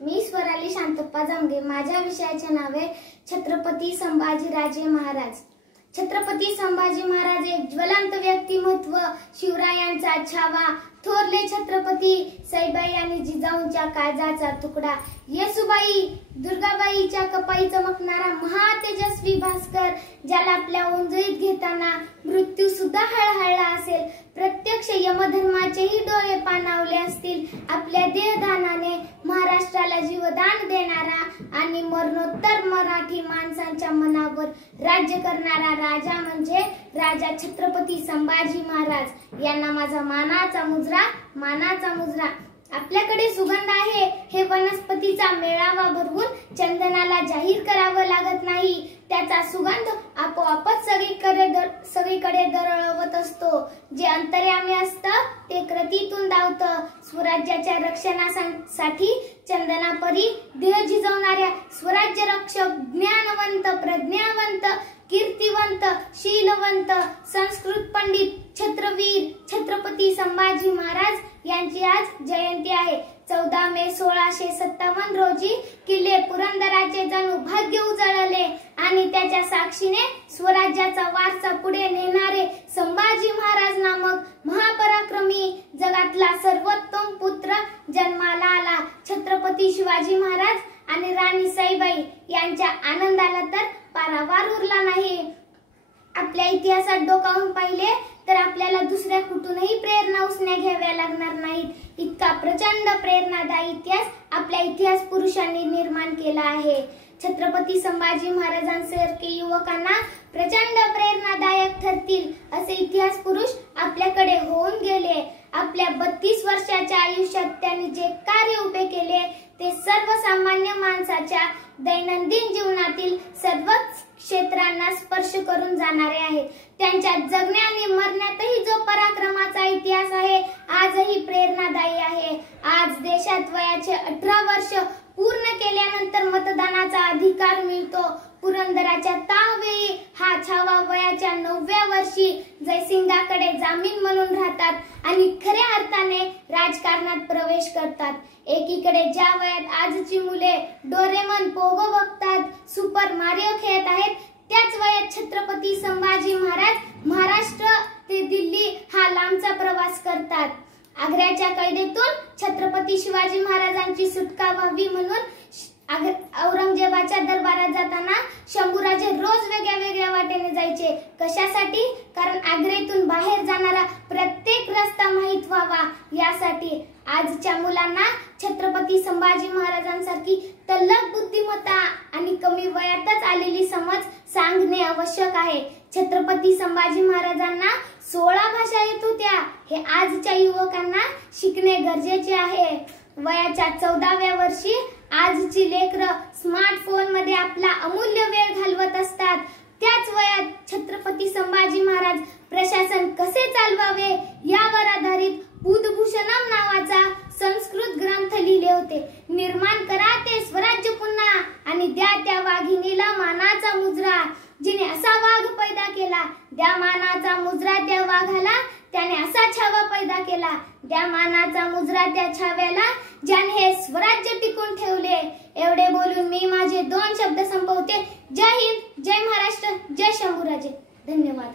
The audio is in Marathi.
मी स्वराली शांतप्पा जामगे। माझ्या विषयाचे नाव आहे छत्रपती संभाजीराजे महाराज। छत्रपती संभाजी महाराज एक ज्वलंत व्यक्तिमत्व, शिवरायांचा छावा, थोरले छत्रपती सईबाई आणि जिजाऊंच्या काळजाचा तुकडा, येसुबाई दुर्गाबाईच्या कपाळी चमकणारा महातेजस्वी भास्कर, ज्याला आपल्या ओंजळीत घेताना मृत्यू सुद्धा हळहळला असेल, प्रत्यक्ष यमधर्माचेही डोळे पाणावले असतील, आपल्या देहदानाने महाराष्ट्राला जीवदान देणारा आणि मरणोत्तर मराठी माणसांच्या मनावर राज्य करणारा राजा म्हणजे राजा छत्रपती संभाजी महाराज यांना माझा मानाचा मुजरा। आपल्याकडे सुगंध आहे हे वनस्पतीचा मेळावा भरवून चंदनाला जाहीर करावं लागत नाही, त्याचा सुगंध आपोआपच सगळीकडे दरवळत असतो। जे अंतर्यामी असतं ते कृतीतून धावतं। स्वराज्याच्या रक्षणासाठी चंदनापरी देह झिजवणाऱ्या स्वराज्य रक्षक, ज्ञानवंत, प्रज्ञावंत, कीर्तिवंत, शीलवंत, संस्कृत पंडित, छत्रवीर छत्रपती संभाजी महाराज यांची आज जयंती आहे। 14 मे 1657 रोजी किल्ले पुरंदराचे जणू भाग्य उजळले आणि त्याच्या साक्षीने स्वराज्याचा वारसा पुढे नेणारे संभाजी महाराज नामक महापराक्रमी जगातला सर्वोत्तम पुत्र जन्माला आला। छत्रपती शिवाजी महाराज आणि राणी सईबाई यांच्या आनंदाला तर पारावार उरला नाही। आपल्या इतिहासात डोकावून पाहिले तर आपल्याला दुसऱ्या कुठूनही प्रेरणा उसने घ्याव्या लागणार नाहीत। इतका प्रचंड प्रेरणादायी इतिहास आपल्या इतिहास पुरुषांनी निर्माण केला आहे। छत्रपती संभाजी महाराजांसारखे युवकांना प्रचंड प्रेरणादायक ठरतील असे इतिहास पुरुष आपल्याकडे होऊन गेले। आपल्या 32 वर्षाच्या आयुष्यात त्यांनी जे कार्य उभे केले ते सर्वसामान्य माणसाच्या दैनंदिन जीवनातील सर्वच क्षेत्रांना स्पर्श करून जाणारे आहे। त्यांच्या जगण्या आणि मरण्यातही जो पराक्रमाचा इतिहास आहे आजही प्रेरणादायी आहे। आज देशात वयाचे 18 वर्ष पूर्ण केल्यानंतर मतदानाचा अधिकार मिळतो। पुरंदराच्या तावेळी हा छावा वयाच्या 9व्या वर्षी जयसिंगाकडे जामीन म्हणून राहतात आणि खऱ्या अर्थाने राजकारणात प्रवेश करतात। एकीकडे ज्या वयात आजची मुले डोरेमॉन, पोगो बघतात, सुपर मारिओ खेळत आहेत, त्याच वयात छत्रपती संभाजी महाराज महाराष्ट्र ते दिल्ली हा लांबचा प्रवास करतात। आग्र्याच्या कैदेतून छत्रपती शिवाजी महाराजांची सुटका व्हावी म्हणून औरंगजेबाच्या दरबारात जाताना शंभूराजे रोज वेगळ्या वाटेने जायचे। कशासाठी? कारण आग्र्यातून बाहेर जाणारा प्रत्येक रस्ता माहीत व्हावा यासाठी। आजच्या मुलांना छत्रपती संभाजी महाराजांसारखी तल्लख बुद्धिमत्ता आणि कमी वयातच आलेली समज सांगणे आवश्यक आहे। छत्रपती संभाजी महाराजांना 16 भाषा येत होत्या हे आजच्या युवकांना शिकणे गरजेचे आहे। वयाच्या 14व्या वर्षी आजची लेकरं स्मार्टफोन मध्ये आपला अमूल्य वेळ घालवत असतात। त्याच वयात छत्रपती संभाजी महाराज प्रशासन कसे चालवावे यावर आधारित बुधभूषणम नावाचा संस्कृत ग्रंथ लिहिले होते। निर्माण करा ते स्वराज्य पुन्हा आणि द्या त्या वाघिणीला मानाचा मुजरा। जिने असा वाघ पैदा केला द्या मानाचा मुजरा त्या वाघाला, त्याने असा छावा पैदा केला द्या मानाचा मुजरा त्या छाव्याला, ज्याने हे स्वराज्य टिकून ठेवले। एवढे बोलून मी माझे 2 शब्द संपवते। जय हिंद, जय महाराष्ट्र, जय शंभूराजे। धन्यवाद।